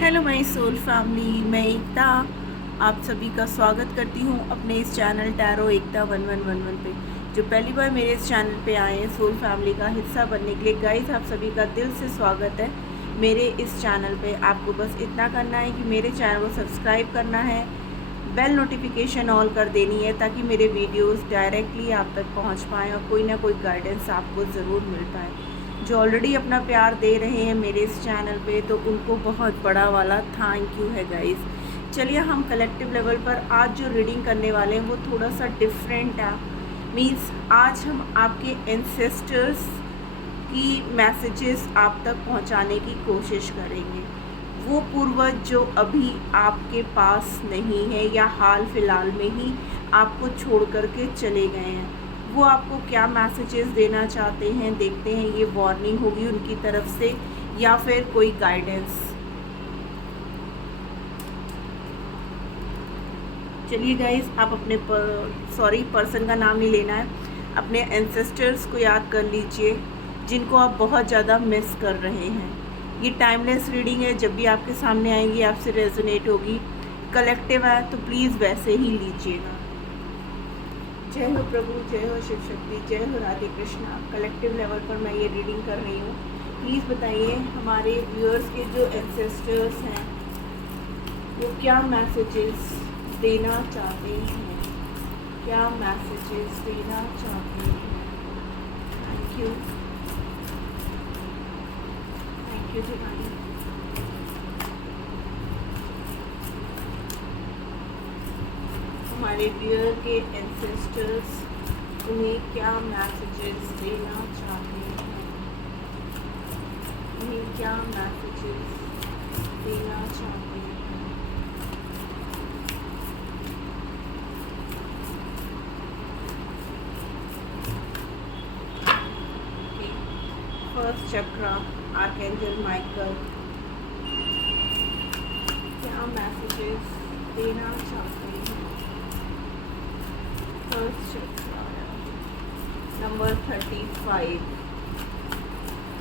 Hello my soul family, मैं एकता आप सभी का स्वागत करती हूँ अपने इस चैनल टैरो एकता 1111 पे। जो पहली बार मेरे इस चैनल पे आए हैं सोल फैमिली का हिस्सा बनने के लिए, गाइस आप सभी का दिल से स्वागत है मेरे इस चैनल पे। आपको बस इतना करना है कि मेरे चैनल को सब्सक्राइब करना है, बेल नोटिफिकेशन ऑल कर देनी है ताकि मेरे वीडियोज़ डायरेक्टली आप तक पहुँच पाएँ और कोई ना कोई गाइडेंस आपको ज़रूर मिल पाए। जो ऑलरेडी अपना प्यार दे रहे हैं मेरे इस चैनल पे, तो उनको बहुत बड़ा वाला थैंक यू है गाइस। चलिए हम कलेक्टिव लेवल पर आज जो रीडिंग करने वाले हैं वो थोड़ा सा डिफरेंट है। मीन्स आज हम आपके एंसेस्टर्स की मैसेजेस आप तक पहुंचाने की कोशिश करेंगे। वो पूर्वज जो अभी आपके पास नहीं है या हाल फिलहाल में ही आपको छोड़ कर के चले गए हैं, वो आपको क्या मैसेजेस देना चाहते हैं। देखते हैं ये वार्निंग होगी उनकी तरफ से या फिर कोई गाइडेंस। चलिए गाइस, आप अपने पर्सन का नाम नहीं लेना है, अपने एंसेस्टर्स को याद कर लीजिए जिनको आप बहुत ज़्यादा मिस कर रहे हैं। ये टाइमलेस रीडिंग है, जब भी आपके सामने आएंगी आपसे रेजोनेट होगी। कलेक्टिव है तो प्लीज़ वैसे ही लीजिएगा। जय हो प्रभु, जय हो शिव शक्ति, जय हो राधे कृष्णा। कलेक्टिव लेवल पर मैं ये रीडिंग कर रही हूँ। प्लीज़ बताइए हमारे व्यूअर्स के जो एंसेस्टर्स हैं वो क्या मैसेजेस देना चाहते हैं, क्या मैसेजेस देना चाहते हैं। Thank you, thank you divine. हमारे व्यूअर के एंसेस्टर्स उन्हें क्या मैसेजेस देना चाहते हैं, उन्हें क्या मैसेजेस देना चाहते हैं। फर्स्ट चक्रा, आर्कएंजल माइकल क्या मैसेजेस देना चाहते हैं। First chakra number 35।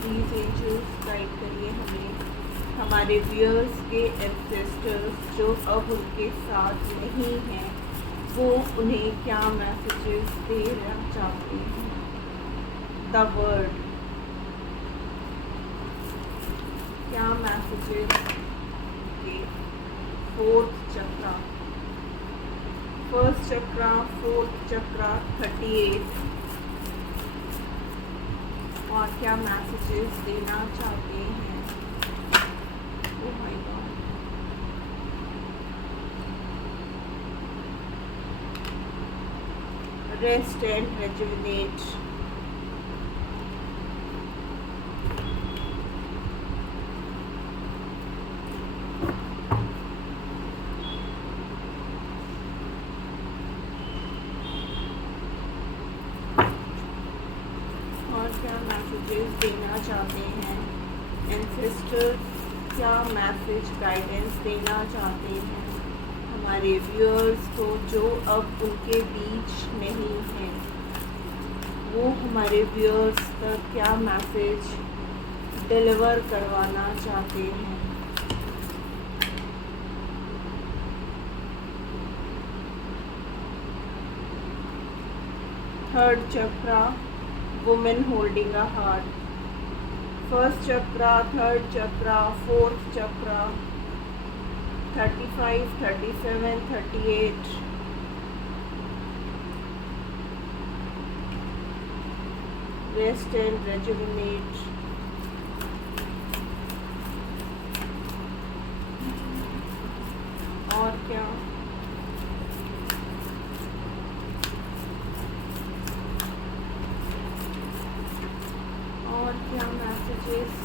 Please angels guide करिए हमें, हमारे व्यूअर्स के एंसेस्टर्स जो अब उनके साथ नहीं हैं वो उन्हें क्या मैसेजेस देना चाहते हैं। द वर्ड, क्या मैसेजेस के फोर्थ चक्रा, फर्स्ट चक्रा, फोर्थ चक्रा 38 और क्या मैसेजेस देना चाहते हैं। Oh my God, rest and rejuvenate, क्या मैसेजेस देना चाहते हैं एंसेस्टर, क्या मैसेज गाइडेंस देना चाहते हैं हमारे व्यूअर्स को जो अब उनके बीच नहीं हैं। वो हमारे व्यूअर्स तक क्या मैसेज डिलीवर करवाना चाहते हैं। Third chakra, woman holding a heart, first chakra, third chakra, fourth chakra 35, 37, 38, rest and rejuvenate, और क्या messages.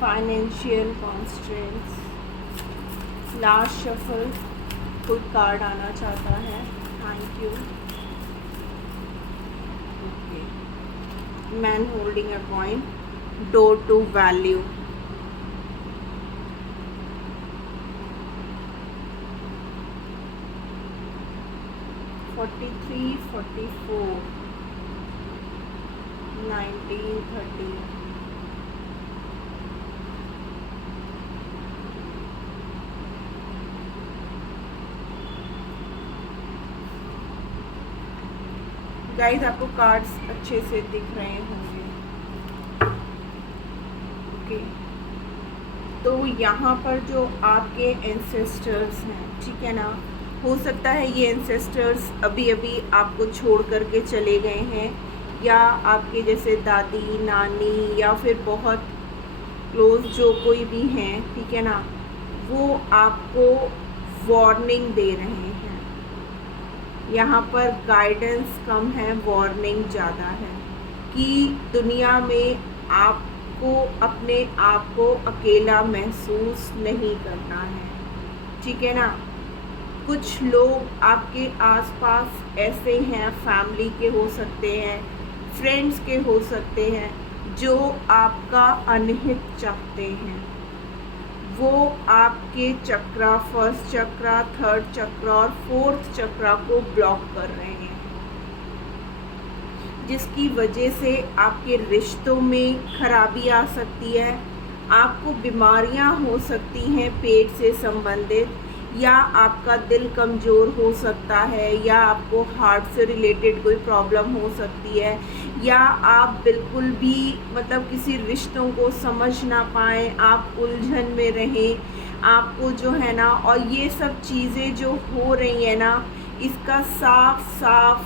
Financial constraints, last shuffle, कोई कार्ड आना चाहता है। Thank you. Okay, man holding a coin, door to value, 43, 44, 19, 30, guys आपको cards अच्छे से दिख रहे होंगे। ओके, तो यहाँ पर जो आपके एंसेस्टर्स हैं, ठीक है ना, हो सकता है ये एंसेस्टर्स अभी अभी आपको छोड़ करके चले गए हैं, या आपके जैसे दादी नानी या फिर बहुत क्लोज जो कोई भी हैं, ठीक है ना, वो आपको वार्निंग दे रहे हैं। यहाँ पर गाइडेंस कम है, वार्निंग ज़्यादा है कि दुनिया में आपको अपने आप को अकेला महसूस नहीं करना है, ठीक है ना। कुछ लोग आपके आसपास ऐसे हैं, फैमिली के हो सकते हैं, फ्रेंड्स के हो सकते हैं, जो आपका अनहित चाहते हैं। वो आपके चक्रा, फर्स्ट चक्रा, थर्ड चक्रा और फोर्थ चक्रा को ब्लॉक कर रहे हैं, जिसकी वजह से आपके रिश्तों में खराबी आ सकती है, आपको बीमारियां हो सकती हैं पेट से संबंधित, या आपका दिल कमज़ोर हो सकता है, या आपको हार्ट से रिलेटेड कोई प्रॉब्लम हो सकती है, या आप बिल्कुल भी मतलब किसी रिश्तों को समझ ना पाएँ, आप उलझन में रहें, आपको जो है ना, और ये सब चीज़ें जो हो रही हैं ना, इसका साफ साफ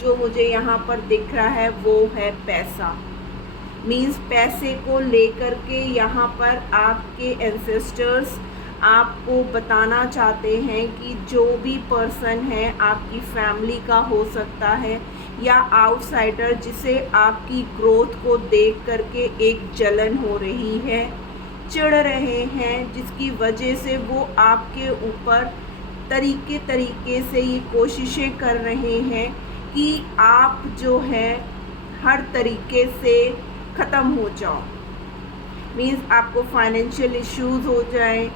जो मुझे यहाँ पर दिख रहा है वो है पैसा। मीन्स पैसे को लेकर के यहाँ पर आपके एंसेस्टर्स आपको बताना चाहते हैं कि जो भी पर्सन है, आपकी फैमिली का हो सकता है या आउटसाइडर, जिसे आपकी ग्रोथ को देख करके एक जलन हो रही है, चिढ़ रहे हैं, जिसकी वजह से वो आपके ऊपर तरीके से ये कोशिशें कर रहे हैं कि आप जो है हर तरीके से ख़त्म हो जाओ। मीन्स आपको फाइनेंशियल इश्यूज़ हो जाए।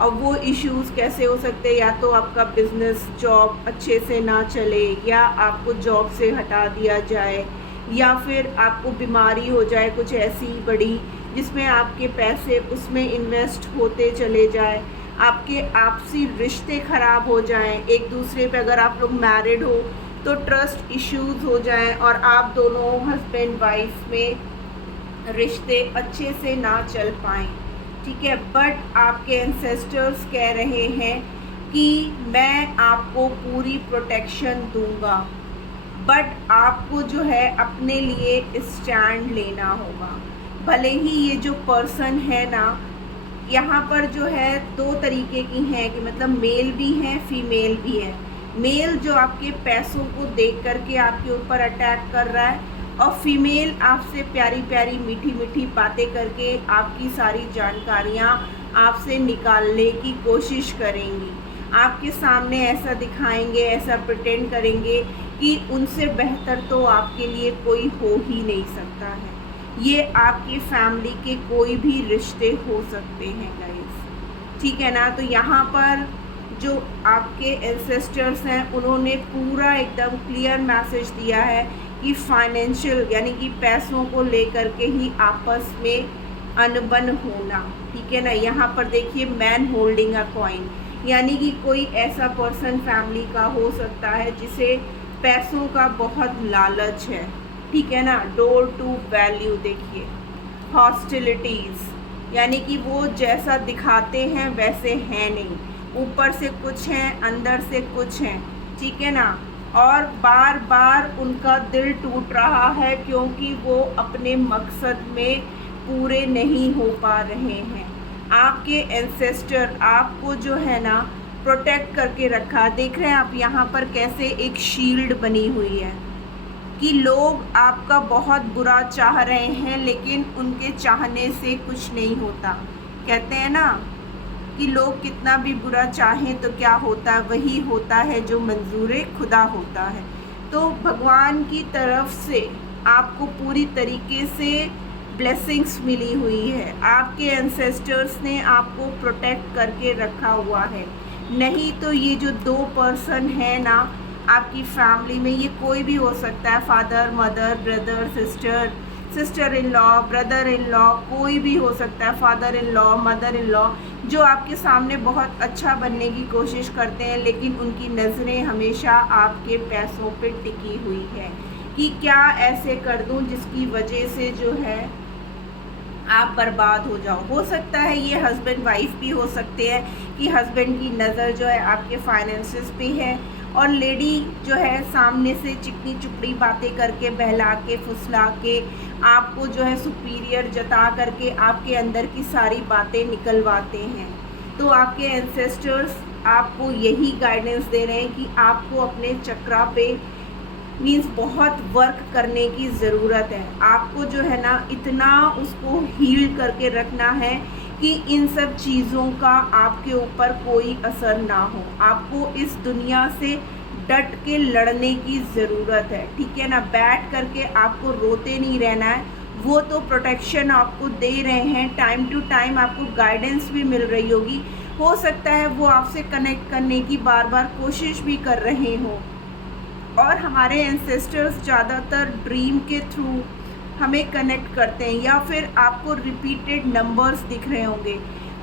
अब वो इश्यूज़ कैसे हो सकते हैं, या तो आपका बिज़नेस जॉब अच्छे से ना चले, या आपको जॉब से हटा दिया जाए, या फिर आपको बीमारी हो जाए कुछ ऐसी बड़ी जिसमें आपके पैसे उसमें इन्वेस्ट होते चले जाए, आपके आपसी रिश्ते ख़राब हो जाएं, एक दूसरे पे अगर आप लोग मैरिड हो तो ट्रस्ट इश्यूज़ हो जाएं और आप दोनों हस्बैंड वाइफ में रिश्ते अच्छे से ना चल पाएँ, ठीक है। बट आपके एंसेस्टर्स कह रहे हैं कि मैं आपको पूरी प्रोटेक्शन दूंगा, बट आपको जो है अपने लिए स्टैंड लेना होगा। भले ही ये जो पर्सन है ना, यहाँ पर जो है दो तरीके की हैं कि मतलब मेल भी हैं, फीमेल भी है। मेल जो आपके पैसों को देख करके आपके ऊपर अटैक कर रहा है, और फीमेल आपसे प्यारी प्यारी मीठी मीठी बातें करके आपकी सारी जानकारियाँ आपसे निकालने की कोशिश करेंगी, आपके सामने ऐसा दिखाएंगे, ऐसा प्रिटेंड करेंगे कि उनसे बेहतर तो आपके लिए कोई हो ही नहीं सकता है। ये आपकी फैमिली के कोई भी रिश्ते हो सकते हैं गाइस, ठीक है ना। तो यहाँ पर जो आपके एंसेस्टर्स हैं उन्होंने पूरा एकदम क्लियर मैसेज दिया है कि फाइनेंशियल यानी कि पैसों को लेकर के ही आपस में अनबन होना, ठीक है ना। यहाँ पर देखिए मैन होल्डिंग अ कॉइन, यानी कि कोई ऐसा पर्सन फैमिली का हो सकता है जिसे पैसों का बहुत लालच है, ठीक है ना। डोर टू वैल्यू देखिए, हॉस्टिलिटीज़, यानी कि वो जैसा दिखाते हैं वैसे हैं नहीं, ऊपर से कुछ हैं अंदर से कुछ हैं, ठीक है ना। और बार बार उनका दिल टूट रहा है क्योंकि वो अपने मकसद में पूरे नहीं हो पा रहे हैं। आपके एंसेस्टर आपको जो है ना प्रोटेक्ट करके रखा, देख रहे हैं आप यहाँ पर कैसे एक शील्ड बनी हुई है कि लोग आपका बहुत बुरा चाह रहे हैं लेकिन उनके चाहने से कुछ नहीं होता। कहते हैं ना कि लोग कितना भी बुरा चाहें तो क्या होता है, वही होता है जो मंजूर खुदा होता है। तो भगवान की तरफ से आपको पूरी तरीके से ब्लेसिंग्स मिली हुई है, आपके एंसेस्टर्स ने आपको प्रोटेक्ट करके रखा हुआ है। नहीं तो ये जो दो पर्सन है ना आपकी फैमिली में, ये कोई भी हो सकता है, father mother brother sister, sister in law, brother in law, कोई भी हो सकता है, father in law, mother in law, जो आपके सामने बहुत अच्छा बनने की कोशिश करते हैं, लेकिन उनकी नज़रें हमेशा आपके पैसों पे टिकी हुई है कि क्या ऐसे कर दूं जिसकी वजह से जो है आप बर्बाद हो जाओ। हो सकता है ये हस्बैंड वाइफ भी हो सकते हैं कि हस्बैंड की नज़र जो है आपके फाइनेंसेस पे है और लेडी जो है सामने से चिकनी चुपड़ी बातें करके, बहला के, फुसला के, आपको जो है सुपीरियर जता करके आपके अंदर की सारी बातें निकलवाते हैं। तो आपके एंसेस्टर्स आपको यही गाइडेंस दे रहे हैं कि आपको अपने चक्रा पे मीन्स बहुत वर्क करने की ज़रूरत है। आपको जो है ना इतना उसको हील करके रखना है कि इन सब चीज़ों का आपके ऊपर कोई असर ना हो। आपको इस दुनिया से डट के लड़ने की ज़रूरत है, ठीक है ना। बैठ करके आपको रोते नहीं रहना है। वो तो प्रोटेक्शन आपको दे रहे हैं, टाइम टू टाइम आपको गाइडेंस भी मिल रही होगी। हो सकता है वो आपसे कनेक्ट करने की बार बार कोशिश भी कर रहे हों। और हमारे एंसेस्टर्स ज़्यादातर ड्रीम के थ्रू हमें कनेक्ट करते हैं, या फिर आपको रिपीटेड नंबर्स दिख रहे होंगे,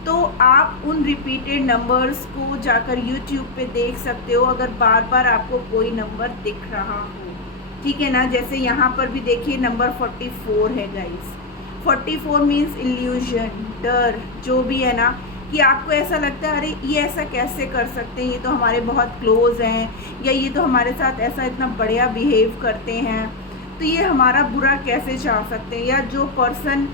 तो आप उन रिपीटेड नंबर्स को जाकर यूट्यूब पे देख सकते हो अगर बार बार आपको कोई नंबर दिख रहा हो, ठीक है ना। जैसे यहाँ पर भी देखिए नंबर 44 है गाइस। 44 मीन्स इल्यूजन, डर, जो भी है ना, कि आपको ऐसा लगता है अरे ये ऐसा कैसे कर सकते हैं, ये तो हमारे बहुत क्लोज हैं, या ये तो हमारे साथ ऐसा इतना बढ़िया बिहेव करते हैं, तो ये हमारा बुरा कैसे चाह सकते हैं। या जो पर्सन,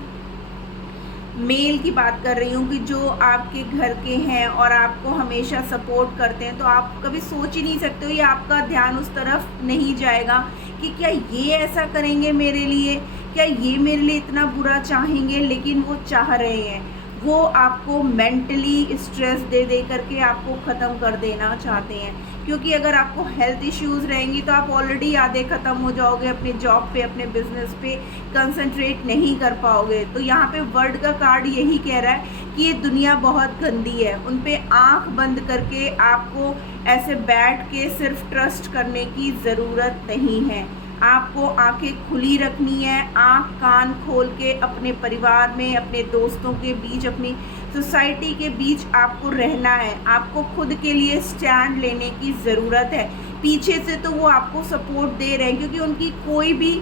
मेल की बात कर रही हूँ, कि जो आपके घर के हैं और आपको हमेशा सपोर्ट करते हैं, तो आप कभी सोच ही नहीं सकते हो, या आपका ध्यान उस तरफ नहीं जाएगा कि क्या ये ऐसा करेंगे मेरे लिए, क्या ये मेरे लिए इतना बुरा चाहेंगे, लेकिन वो चाह रहे हैं। वो आपको मेंटली स्ट्रेस दे दे करके आपको ख़त्म कर देना चाहते हैं, क्योंकि अगर आपको हेल्थ इश्यूज़ रहेंगी तो आप ऑलरेडी आधे ख़त्म हो जाओगे, अपने जॉब पे, अपने बिजनेस पे कंसंट्रेट नहीं कर पाओगे। तो यहाँ पे वर्ड का कार्ड यही कह रहा है कि ये दुनिया बहुत गंदी है। उन पे आँख बंद करके आपको ऐसे बैठ के सिर्फ ट्रस्ट करने की ज़रूरत नहीं है। आपको आंखें खुली रखनी है, आँख कान खोल के अपने परिवार में, अपने दोस्तों के बीच, अपनी सोसाइटी के बीच आपको रहना है। आपको खुद के लिए स्टैंड लेने की ज़रूरत है। पीछे से तो वो आपको सपोर्ट दे रहे हैं, क्योंकि उनकी कोई भी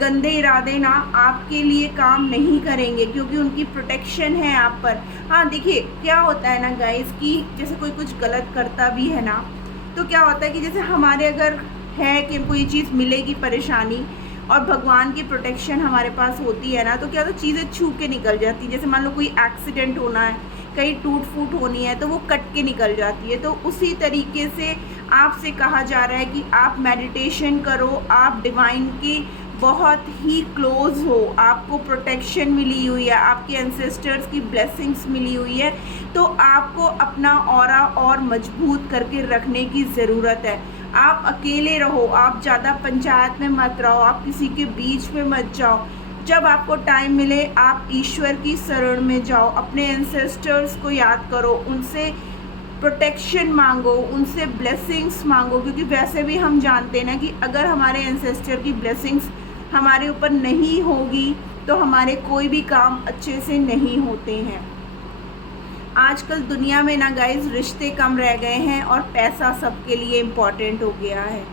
गंदे इरादे ना आपके लिए काम नहीं करेंगे, क्योंकि उनकी प्रोटेक्शन है आप पर। हाँ देखिए क्या होता है ना गाइस, कि जैसे कोई कुछ गलत करता भी है ना, तो क्या होता है कि जैसे हमारे अगर है कि हमको ये चीज़ मिलेगी परेशानी, और भगवान की प्रोटेक्शन हमारे पास होती है ना, तो क्या तो चीज़ें छू के निकल जाती है। जैसे मान लो कोई एक्सीडेंट होना है, कहीं टूट फूट होनी है, तो वो कट के निकल जाती है। तो उसी तरीके से आपसे कहा जा रहा है कि आप मेडिटेशन करो, आप डिवाइन की बहुत ही क्लोज हो, आपको प्रोटेक्शन मिली हुई है, आपके एंसेस्टर्स की ब्लेसिंग्स मिली हुई है, तो आपको अपना ऑरा और मजबूत करके रखने की ज़रूरत है। आप अकेले रहो, आप ज़्यादा पंचायत में मत रहो, आप किसी के बीच में मत जाओ। जब आपको टाइम मिले आप ईश्वर की शरण में जाओ, अपने एंसेस्टर्स को याद करो, उनसे प्रोटेक्शन मांगो, उनसे ब्लेसिंग्स मांगो, क्योंकि वैसे भी हम जानते हैं ना कि अगर हमारे एंसेस्टर की ब्लेसिंग्स हमारे ऊपर नहीं होगी तो हमारे कोई भी काम अच्छे से नहीं होते हैं। आजकल दुनिया में ना गाइस रिश्ते कम रह गए हैं और पैसा सबके लिए इम्पॉर्टेंट हो गया है।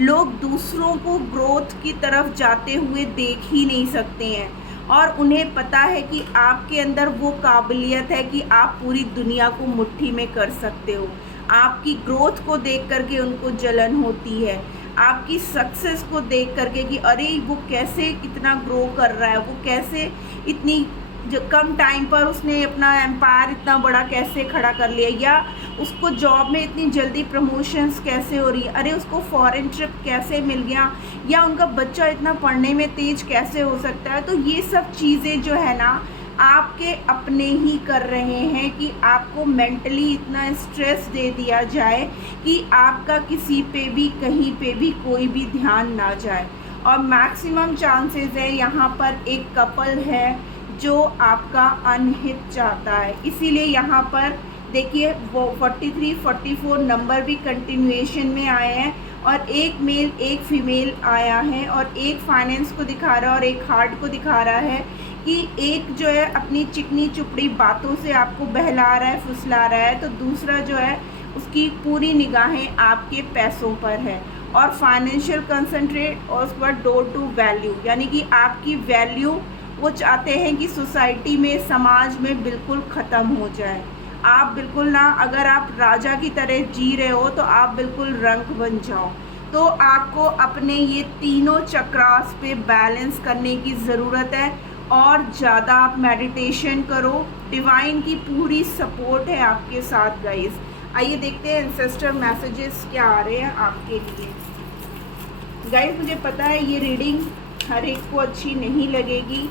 लोग दूसरों को ग्रोथ की तरफ जाते हुए देख ही नहीं सकते हैं, और उन्हें पता है कि आपके अंदर वो काबिलियत है कि आप पूरी दुनिया को मुट्ठी में कर सकते हो। आपकी ग्रोथ को देख करके उनको जलन होती है, आपकी सक्सेस को देख करके कि अरे वो कैसे इतना ग्रो कर रहा है, वो कैसे इतनी जो कम टाइम पर उसने अपना एम्पायर इतना बड़ा कैसे खड़ा कर लिया, या उसको जॉब में इतनी जल्दी प्रमोशंस कैसे हो रही है, अरे उसको फॉरेन ट्रिप कैसे मिल गया, या उनका बच्चा इतना पढ़ने में तेज कैसे हो सकता है। तो ये सब चीज़ें जो है ना आपके अपने ही कर रहे हैं कि आपको मेंटली इतना स्ट्रेस दे दिया जाए कि आपका किसी पे भी कहीं पे भी कोई भी ध्यान ना जाए। और मैक्सिमम चांसेस है यहाँ पर एक कपल है जो आपका अनहित चाहता है, इसीलिए यहाँ पर देखिए वो 43, 44 नंबर भी कंटिन्यूएशन में आए हैं, और एक मेल एक फीमेल आया है, और एक फाइनेंस को दिखा रहा है और एक हार्ट को दिखा रहा है कि एक जो है अपनी चिकनी चुपड़ी बातों से आपको बहला रहा है, फुसला रहा है, तो दूसरा जो है उसकी पूरी निगाहें आपके पैसों पर है। और फाइनेंशियल कंसंट्रेट और उस पर डोर टू वैल्यू, यानी कि आपकी वैल्यू वो चाहते हैं कि सोसाइटी में, समाज में बिल्कुल ख़त्म हो जाए। आप बिल्कुल ना, अगर आप राजा की तरह जी रहे हो तो आप बिल्कुल रंक बन जाओ। तो आपको अपने ये तीनों चक्रास पे बैलेंस करने की ज़रूरत है, और ज़्यादा आप मेडिटेशन करो। डिवाइन की पूरी सपोर्ट है आपके साथ गाइस। आइए देखते हैं एंसेस्टर मैसेजेस क्या आ रहे हैं आपके लिए। गाइस मुझे पता है ये रीडिंग हर एक को अच्छी नहीं लगेगी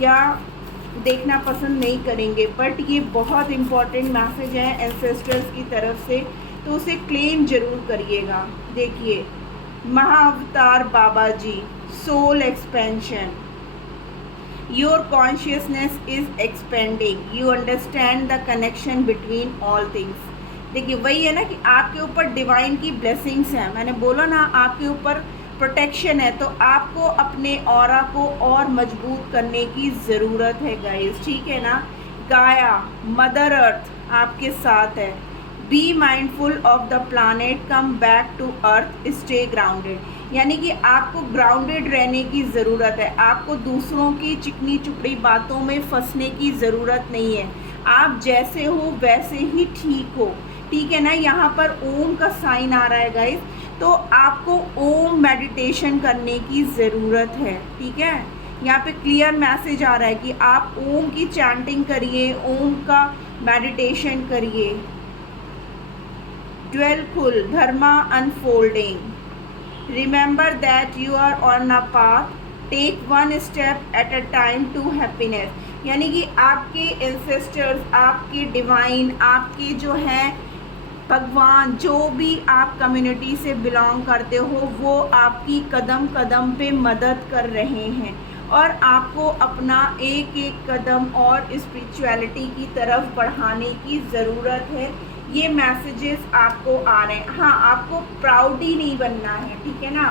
या देखना पसंद नहीं करेंगे, बट ये बहुत इम्पॉर्टेंट मैसेज है एंसेस्टर्स की तरफ से, तो उसे क्लेम जरूर करिएगा। देखिए, Mahavatar Baba ji, soul expansion, your consciousness is expanding, you understand the connection between all things. देखिए वही है ना कि आपके ऊपर डिवाइन की ब्लेसिंग्स हैं, मैंने बोला ना आपके ऊपर प्रोटेक्शन है, तो आपको अपने ऑरा को और मजबूत करने की ज़रूरत है गाइस, ठीक है ना। गाया, मदर अर्थ आपके साथ है। Be mindful of the planet, come back to earth, stay grounded, यानी कि आपको ग्राउंडेड रहने की ज़रूरत है। आपको दूसरों की चिकनी चुपड़ी बातों में फंसने की ज़रूरत नहीं है। आप जैसे हो वैसे ही ठीक हो, ठीक है ना। यहाँ पर ओम का साइन आ रहा है गाइस, तो आपको ओम मेडिटेशन करने की ज़रूरत है, ठीक है। यहाँ पे क्लियर मैसेज आ रहा है कि आप ओम की चैंटिंग करिए, ओम का मेडिटेशन करिए। ड्वेलफुल, dharma unfolding, remember that you are on a path, take one step at a time to happiness, यानी कि आपके एंसेस्टर्स, आपके डिवाइन, आपके जो हैं भगवान, जो भी आप कम्युनिटी से बिलोंग करते हो, वो आपकी कदम कदम पे मदद कर रहे हैं, और आपको अपना एक एक कदम और स्पिरिचुअलिटी की तरफ बढ़ाने की ज़रूरत है। ये मैसेजेस आपको आ रहे हैं। हाँ, आपको प्राउड ही नहीं बनना है, ठीक है ना,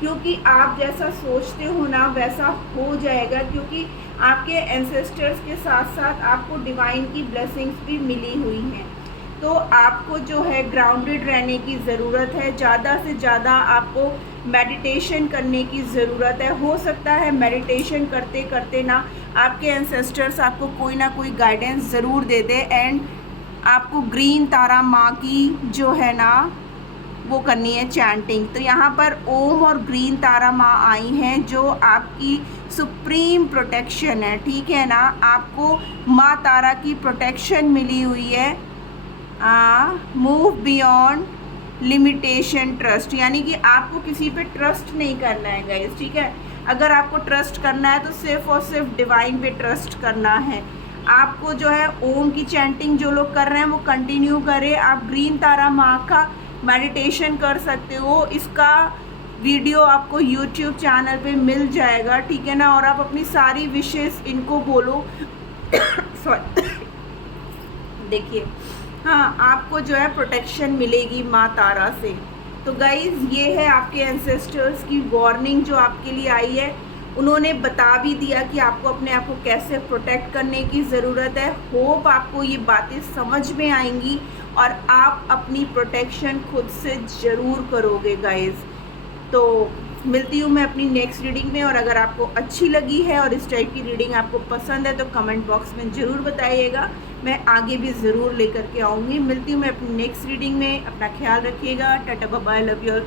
क्योंकि आप जैसा सोचते हो ना वैसा हो जाएगा, क्योंकि आपके एंसेस्टर्स के साथ साथ आपको डिवाइन की ब्लेसिंग्स भी मिली हुई हैं। तो आपको जो है ग्राउंडेड रहने की ज़रूरत है, ज़्यादा से ज़्यादा आपको मेडिटेशन करने की ज़रूरत है। हो सकता है मेडिटेशन करते करते ना आपके एंसेस्टर्स आपको कोई ना कोई गाइडेंस ज़रूर दे दे, एंड आपको ग्रीन तारा माँ की जो है ना वो करनी है चैंटिंग। तो यहाँ पर ओम और ग्रीन तारा माँ आई हैं जो आपकी सुप्रीम प्रोटेक्शन है, ठीक है ना। आपको माँ तारा की प्रोटेक्शन मिली हुई है। मूव बियॉन्ड लिमिटेशन ट्रस्ट, यानी कि आपको किसी पे ट्रस्ट नहीं करना है गाइस, ठीक है। अगर आपको ट्रस्ट करना है तो सिर्फ और सिर्फ डिवाइन पे ट्रस्ट करना है। आपको जो है ओम की चैंटिंग जो लोग कर रहे हैं वो कंटिन्यू करें। आप ग्रीन तारा माँ का मेडिटेशन कर सकते हो, इसका वीडियो आपको यूट्यूब चैनल पे मिल जाएगा, ठीक है ना। और आप अपनी सारी विशेस इनको बोलो सॉरी देखिए, हाँ, आपको जो है प्रोटेक्शन मिलेगी माँ तारा से। तो गाइज़ ये है आपके एंसेस्टर्स की वार्निंग जो आपके लिए आई है। उन्होंने बता भी दिया कि आपको अपने आप को कैसे प्रोटेक्ट करने की ज़रूरत है। होप आपको ये बातें समझ में आएंगी और आप अपनी प्रोटेक्शन खुद से ज़रूर करोगे गाइज़। तो मिलती हूँ मैं अपनी नेक्स्ट रीडिंग में, और अगर आपको अच्छी लगी है और इस टाइप की रीडिंग आपको पसंद है तो कमेंट बॉक्स में ज़रूर बताइएगा, मैं आगे भी ज़रूर लेकर के आऊँगी। मिलती हूँ मैं अपनी नेक्स्ट रीडिंग में, अपना ख्याल रखिएगा। Tata bye bye, love you all.